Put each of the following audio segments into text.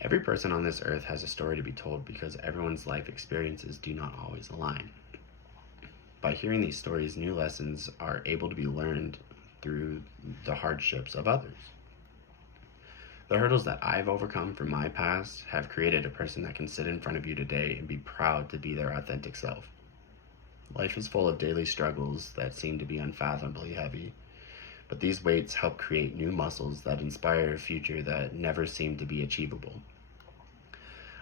Every person on this earth has a story to be told because everyone's life experiences do not always align. By hearing these stories, new lessons are able to be learned through the hardships of others. The hurdles that I've overcome from my past have created a person that can sit in front of you today and be proud to be their authentic self. Life is full of daily struggles that seem to be unfathomably heavy, but these weights help create new muscles that inspire a future that never seemed to be achievable.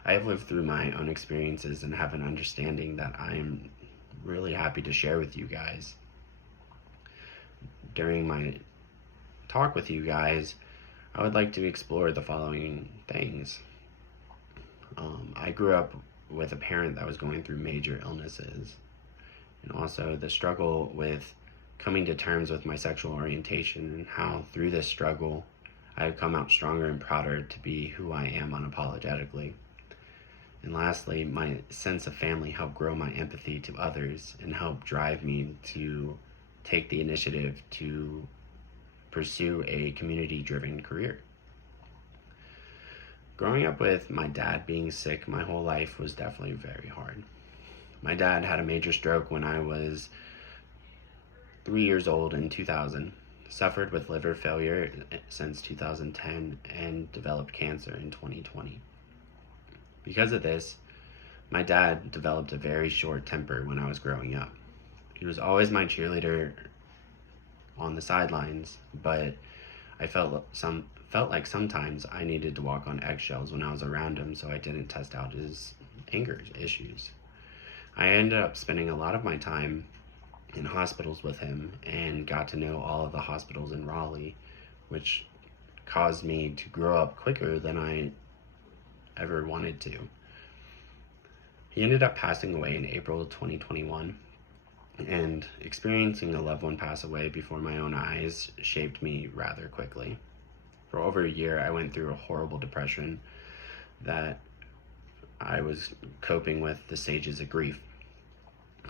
I have lived through my own experiences and have an understanding that I am really happy to share with you guys. During my talk with you guys, I would like to explore the following things. I grew up with a parent that was going through major illnesses, and also the struggle with coming to terms with my sexual orientation and how through this struggle I have come out stronger and prouder to be who I am unapologetically. And lastly, my sense of family helped grow my empathy to others and helped drive me to take the initiative to pursue a community-driven career. Growing up with my dad being sick my whole life was definitely very hard. My dad had a major stroke when I was 3 years old in 2000, suffered with liver failure since 2010, and developed cancer in 2020. Because of this, my dad developed a very short temper when I was growing up. He was always my cheerleader on the sidelines, but I felt like sometimes I needed to walk on eggshells when I was around him so I didn't test out his anger issues. I ended up spending a lot of my time in hospitals with him and got to know all of the hospitals in Raleigh, which caused me to grow up quicker than I ever wanted to. He ended up passing away in April of 2021, and experiencing a loved one pass away before my own eyes shaped me rather quickly. For over a year, I went through a horrible depression that I was coping with the stages of grief.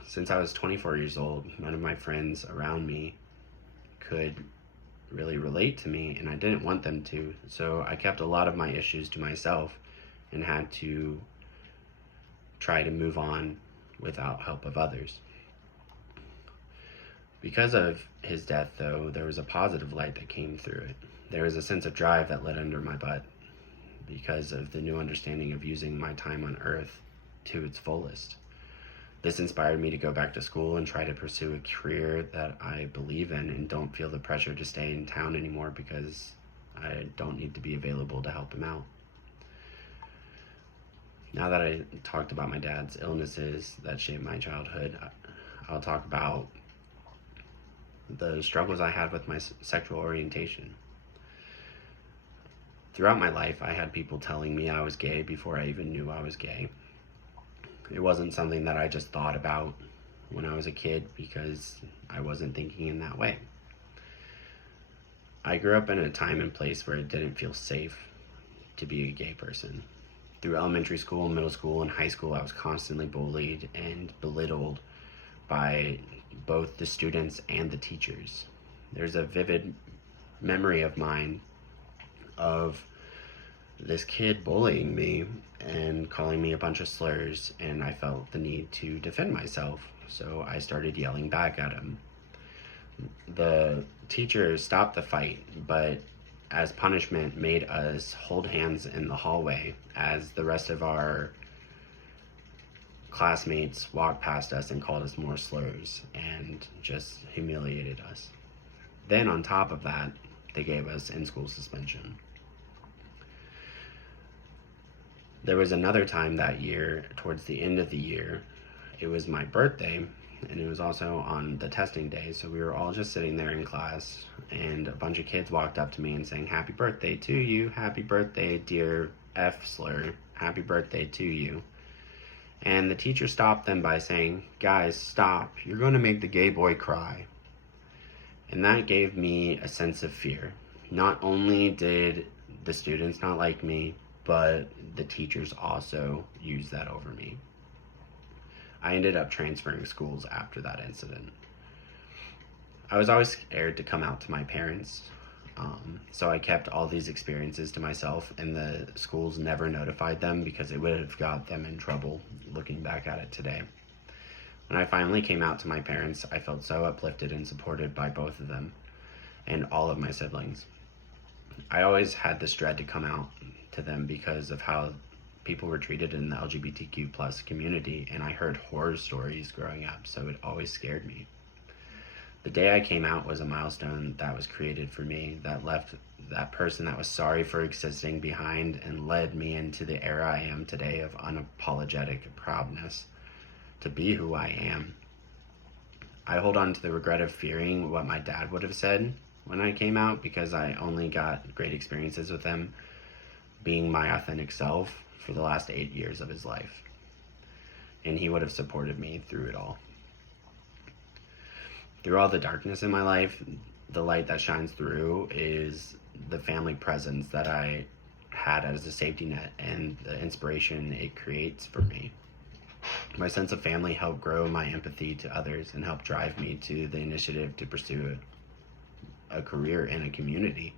Since I was 24 years old, none of my friends around me could really relate to me, and I didn't want them to, so I kept a lot of my issues to myself and had to try to move on without help of others. Because of his death, though, there was a positive light that came through it. There was a sense of drive that lit under my butt because of the new understanding of using my time on Earth to its fullest. This inspired me to go back to school and try to pursue a career that I believe in and don't feel the pressure to stay in town anymore because I don't need to be available to help him out. Now that I talked about my dad's illnesses that shaped my childhood, I'll talk about the struggles I had with my sexual orientation. Throughout my life, I had people telling me I was gay before I even knew I was gay. It wasn't something that I just thought about when I was a kid because I wasn't thinking in that way. I grew up in a time and place where it didn't feel safe to be a gay person. Through elementary school, middle school, and high school, I was constantly bullied and belittled by both the students and the teachers. There's a vivid memory of mine of this kid bullying me and calling me a bunch of slurs, and I felt the need to defend myself, so I started yelling back at him. The teacher stopped the fight, but as punishment made us hold hands in the hallway as the rest of our classmates walked past us and called us more slurs and just humiliated us. Then on top of that, they gave us in-school suspension. There was another time that year, towards the end of the year, it was my birthday, and it was also on the testing day, so we were all just sitting there in class, and a bunch of kids walked up to me and saying, "Happy birthday to you, happy birthday, dear F slur, happy birthday to you." And the teacher stopped them by saying, "Guys, stop, you're going to make the gay boy cry." And that gave me a sense of fear. Not only did the students not like me, but the teachers also used that over me. I ended up transferring schools after that incident. I was always scared to come out to my parents. So I kept all these experiences to myself, and the schools never notified them because it would have got them in trouble looking back at it today. When I finally came out to my parents, I felt so uplifted and supported by both of them and all of my siblings. I always had this dread to come out to them because of how people were treated in the LGBTQ plus community, and I heard horror stories growing up, so it always scared me. The day I came out was a milestone that was created for me, that left that person that was sorry for existing behind and led me into the era I am today of unapologetic proudness to be who I am. I hold on to the regret of fearing what my dad would have said when I came out because I only got great experiences with him being my authentic self for the last 8 years of his life. And he would have supported me through it all. Through all the darkness in my life, the light that shines through is the family presence that I had as a safety net and the inspiration it creates for me. My sense of family helped grow my empathy to others and helped drive me to the initiative to pursue a career in a community.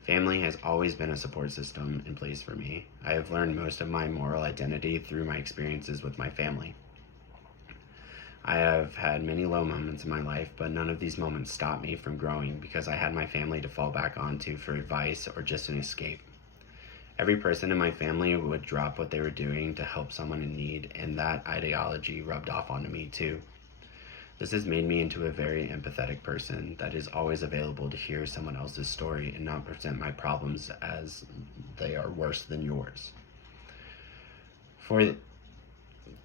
Family has always been a support system in place for me. I have learned most of my moral identity through my experiences with my family. I have had many low moments in my life, but none of these moments stopped me from growing because I had my family to fall back onto for advice or just an escape. Every person in my family would drop what they were doing to help someone in need, and that ideology rubbed off onto me too. This has made me into a very empathetic person that is always available to hear someone else's story and not present my problems as they are worse than yours.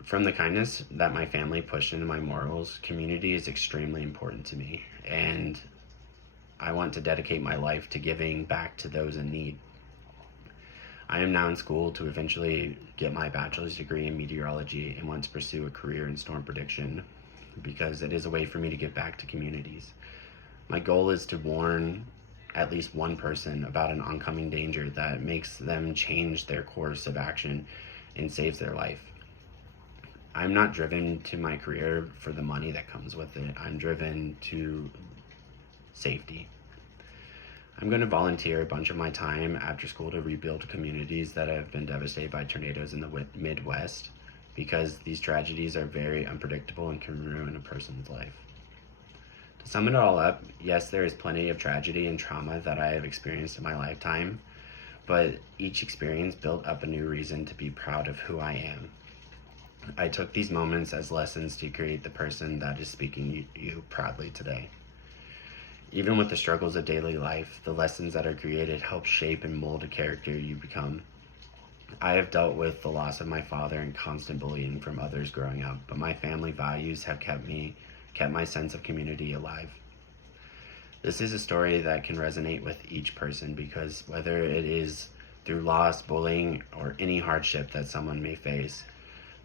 From the kindness that my family pushed into my morals, community is extremely important to me, and I want to dedicate my life to giving back to those in need. I am now in school to eventually get my bachelor's degree in meteorology and want to pursue a career in storm prediction because it is a way for me to give back to communities. My goal is to warn at least one person about an oncoming danger that makes them change their course of action and saves their life. I'm not driven to my career for the money that comes with it. I'm driven to safety. I'm going to volunteer a bunch of my time after school to rebuild communities that have been devastated by tornadoes in the Midwest because these tragedies are very unpredictable and can ruin a person's life. To sum it all up, yes, there is plenty of tragedy and trauma that I have experienced in my lifetime, but each experience built up a new reason to be proud of who I am. I took these moments as lessons to create the person that is speaking you proudly today. Even with the struggles of daily life, the lessons that are created help shape and mold a character you become. I have dealt with the loss of my father and constant bullying from others growing up, but my family values have kept my sense of community alive. This is a story that can resonate with each person because whether it is through loss, bullying, or any hardship that someone may face,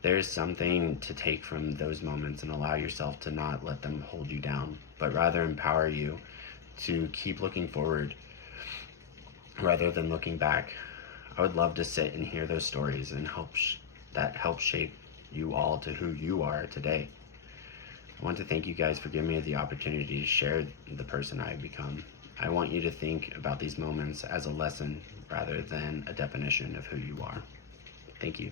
there's something to take from those moments and allow yourself to not let them hold you down, but rather empower you to keep looking forward rather than looking back. I would love to sit and hear those stories and help shape you all to who you are today. I want to thank you guys for giving me the opportunity to share the person I've become. I want you to think about these moments as a lesson rather than a definition of who you are. Thank you.